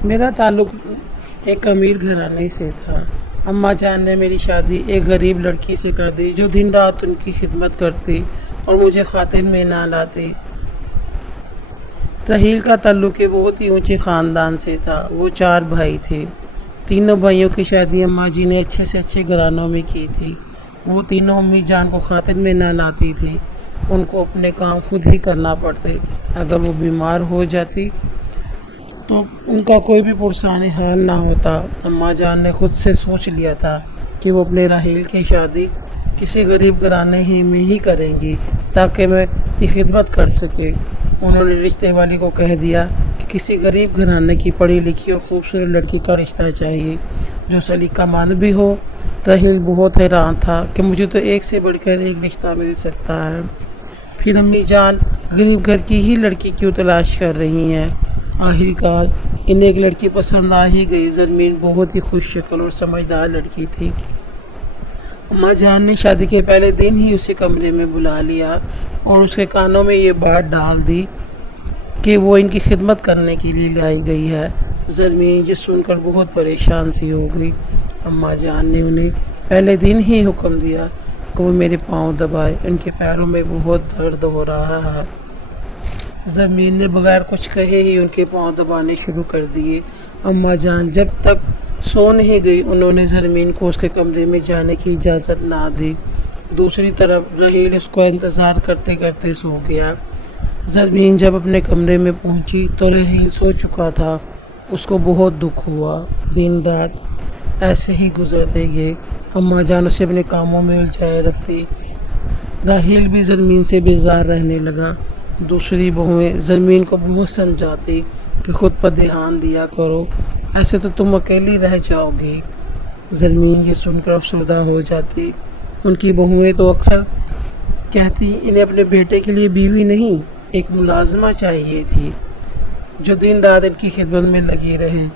میرا تعلق ایک امیر گھرانے سے تھا۔ اماں جان نے میری شادی ایک غریب لڑکی سے کر دی جو دن رات ان کی خدمت کرتی اور مجھے خاطر میں نہ لاتی۔ رحیل کا تعلق ایک بہت ہی اونچے خاندان سے تھا۔ وہ 4 بھائی تھے۔ تینوں بھائیوں کی شادی اماں جی نے اچھے سے اچھے گھرانوں میں کی تھی۔ وہ تینوں امی جان کو خاطر میں نہ لاتی تھی۔ ان کو اپنے کام خود ہی کرنا پڑتے۔ اگر وہ بیمار ہو جاتی تو ان کا کوئی بھی پرسان حال نہ ہوتا۔ اماں جان نے خود سے سوچ لیا تھا کہ وہ اپنے رحیل کی شادی کسی غریب گھرانے میں ہی کریں گی تاکہ میں کی خدمت کر سکے۔ انہوں نے رشتے والی کو کہہ دیا کہ کسی غریب گھرانے کی پڑھی لکھی اور خوبصورت لڑکی کا رشتہ چاہیے جو سلیقہ مند بھی ہو۔ رحیل بہت حیران تھا کہ مجھے تو ایک سے بڑھ کر ایک رشتہ مل سکتا ہے، پھر امی جان غریب گھر کی ہی لڑکی کیوں تلاش کر رہی ہیں؟ آخر کار انہیں ایک لڑکی پسند آ ہی گئی۔ زرمین بہت ہی خوش شکل اور سمجھدار لڑکی تھی۔ اماں جان نے شادی کے پہلے دن ہی اسے کمرے میں بلا لیا اور اس کے کانوں میں یہ بات ڈال دی کہ وہ ان کی خدمت کرنے کے لیے لائی گئی ہے۔ زرمین یہ سن کر بہت پریشان سی ہو گئی۔ اماں جان نے انہیں پہلے دن ہی حکم دیا کہ وہ میرے پاؤں دبائے، ان کے پیروں میں بہت درد ہو رہا ہے۔ زمین نے بغیر کچھ کہے ہی ان کے پاؤں دبانے شروع کر دیے۔ اماں جان جب تک سو نہیں گئی انہوں نے زرمین کو اس کے کمرے میں جانے کی اجازت نہ دی۔ دوسری طرف رحیل اس کو انتظار کرتے کرتے سو گیا۔ زرمین جب اپنے کمرے میں پہنچی تو رحیل سو چکا تھا۔ اس کو بہت دکھ ہوا۔ دن رات ایسے ہی گزرتے گئے۔ اماں جان اسے اپنے کاموں میں الجھائے رکھتی۔ رحیل بھی زرمین سے بیزار رہنے لگا۔ دوسری بہویں زرمین کو بہت سمجھاتی کہ خود پر دھیان دیا کرو، ایسے تو تم اکیلی رہ جاؤ گی۔ زرمین یہ سن کر افسردہ ہو جاتی۔ ان کی بہویں تو اکثر کہتی انہیں اپنے بیٹے کے لیے بیوی نہیں ایک ملازمہ چاہیے تھی جو دن رات ان کی خدمت میں لگی رہے۔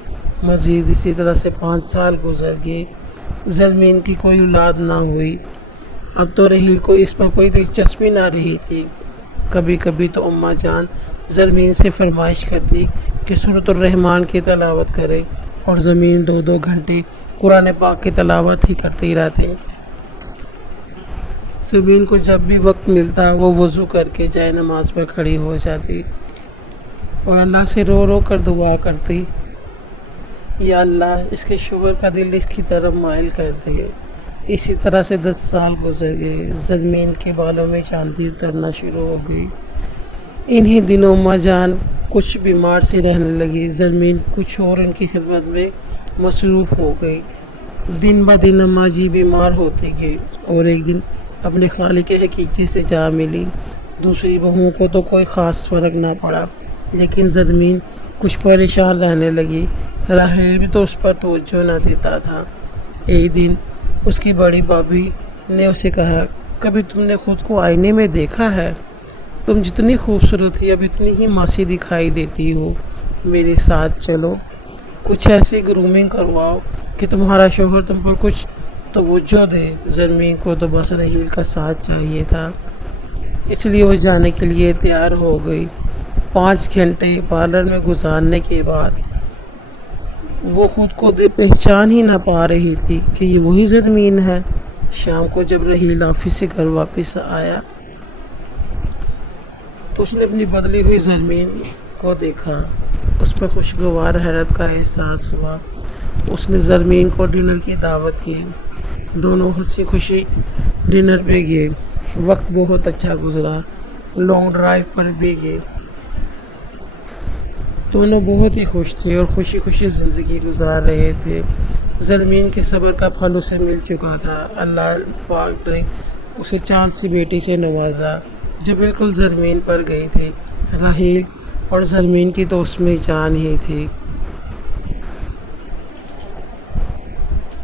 مزید اسی طرح سے 5 سال گزر گئے۔ زرمین کی کوئی اولاد نہ ہوئی۔ اب تو رحیل کو اس پر کوئی دلچسپی نہ رہی تھی۔ کبھی کبھی تو اماں جان زرمین سے فرمائش کرتی کہ سورۃ الرحمن کی تلاوت کرے اور زمین 2 گھنٹے قرآن پاک کی تلاوت ہی کرتی رہتی۔ زمین کو جب بھی وقت ملتا وہ وضو کر کے جائے نماز پر کھڑی ہو جاتی اور اللہ سے رو رو کر دعا کرتی، یا اللہ اس کے شوہر کا دل اس کی طرف مائل کر دے۔ اسی طرح سے 10 سال گزر گئے۔ زرمین کے بالوں میں چاندی اترنا شروع ہو گئی۔ انہی دنوں اماں جان کچھ بیمار سے رہنے لگی۔ زرمین کچھ اور ان کی خدمت میں مصروف ہو گئی۔ دن بہ دن اماں جی بیمار ہوتی گئی اور ایک دن اپنے خالق حقیقی سے جا ملی۔ دوسری بہوؤں کو تو کوئی خاص فرق نہ پڑا، لیکن زرمین کچھ پریشان رہنے لگی۔ رحیل بھی تو اس پر توجہ نہ دیتا تھا۔ ایک دن اس کی بڑی بھابھی نے اسے کہا، کبھی تم نے خود کو آئینے میں دیکھا ہے؟ تم جتنی خوبصورت تھی اب اتنی ہی ماسی دکھائی دیتی ہو۔ میرے ساتھ چلو، کچھ ایسی گرومنگ کرواؤ کہ تمہارا شوہر تم پر کچھ توجہ دے۔ زرمین کو تو بس رحیل کا ساتھ چاہیے تھا، اس لیے وہ جانے کے لیے تیار ہو گئی۔ 5 گھنٹے پارلر میں گزارنے کے بعد وہ خود کو پہچان ہی نہ پا رہی تھی کہ یہ وہی زرمین ہے۔ شام کو جب رحیل آفس سے گھر واپس آیا تو اس نے اپنی بدلی ہوئی زرمین کو دیکھا۔ اس پر خوشگوار حیرت کا احساس ہوا۔ اس نے زرمین کو ڈنر کی دعوت کی۔ دونوں ہنسی خوشی ڈنر پہ گئے۔ وقت بہت اچھا گزرا۔ لانگ ڈرائیو پر بھی گئے۔ دونوں بہت ہی خوش تھے اور خوشی خوشی زندگی گزار رہے تھے۔ زرمین کے صبر کا پھل اسے مل چکا تھا۔ اللہ پاک نے اسے چاند سی بیٹی سے نوازا جو بالکل زرمین پر گئی تھی۔ رحیل اور زرمین کی تو اس میں جان ہی تھی۔